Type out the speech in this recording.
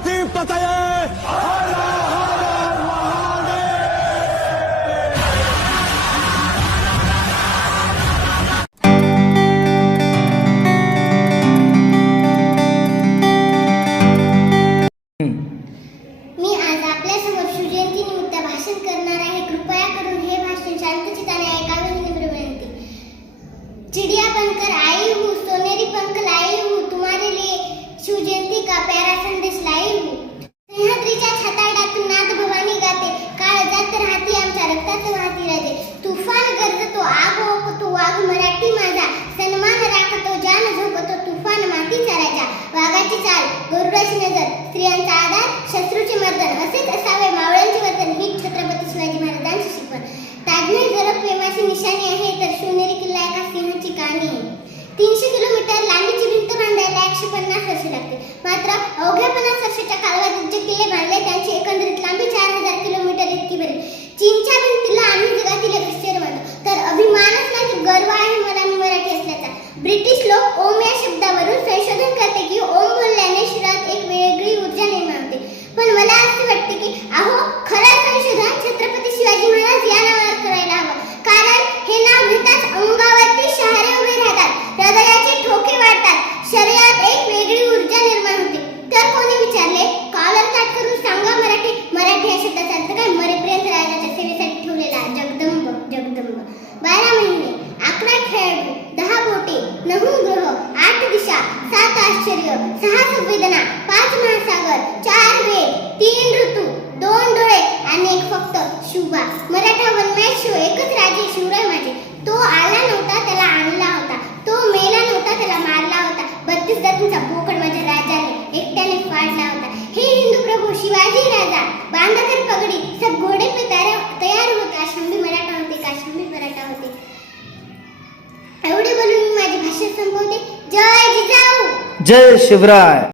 पार्वतीपतये हर हर मी आज आपल्यासमोर शिवजयंती निमित्त भाषण करणार आहे. कृपया करून हे भाषण शांतचित्ताने ऐकावे ही विनंती. चिड़िया बनकर आई हूँ सोनेरी पंख लाई हूँ तुम्हारे लिए शिवजयंती का प्यारा संदेश लाई होतो. तुफान माती चरायच्या. वाघाची चाल गरुडाची नजर स्त्रियांचा आधार शत्रूचे मर्दन. असेच असावे मावळ्यांचे वर्तन ही छत्रपती शिवाजी महाराजांची शिकवण. ताजमहल जर प्रेमाची निशाणी आहे तर लोक ओम या शब्दावरून संशोधन करते की ओम बोलल्याने शरीरात एक वेगळी नऊ ग्रह आठ दिशा सात आश्चर्य सहा संवेदना पाच महासागर चार वेद तीन ऋतू दोन डोळे आणि एक फक्त शुभा. मराठा वनमय शिव एकच राजे शिवराय माझे. तो आला नव्हता त्याला आणला होता. तो मेला नव्हता त्याला मारला होता. बत्तीस जातींचा पोकड माझ्या राजाने एकट्याने फाडला होता. हे हिंदू प्रभू शिवाजी राजा बांधाकर पगडी सब घोडे पे तयार होता संपवते जय जिजाऊ. जय शिवराय.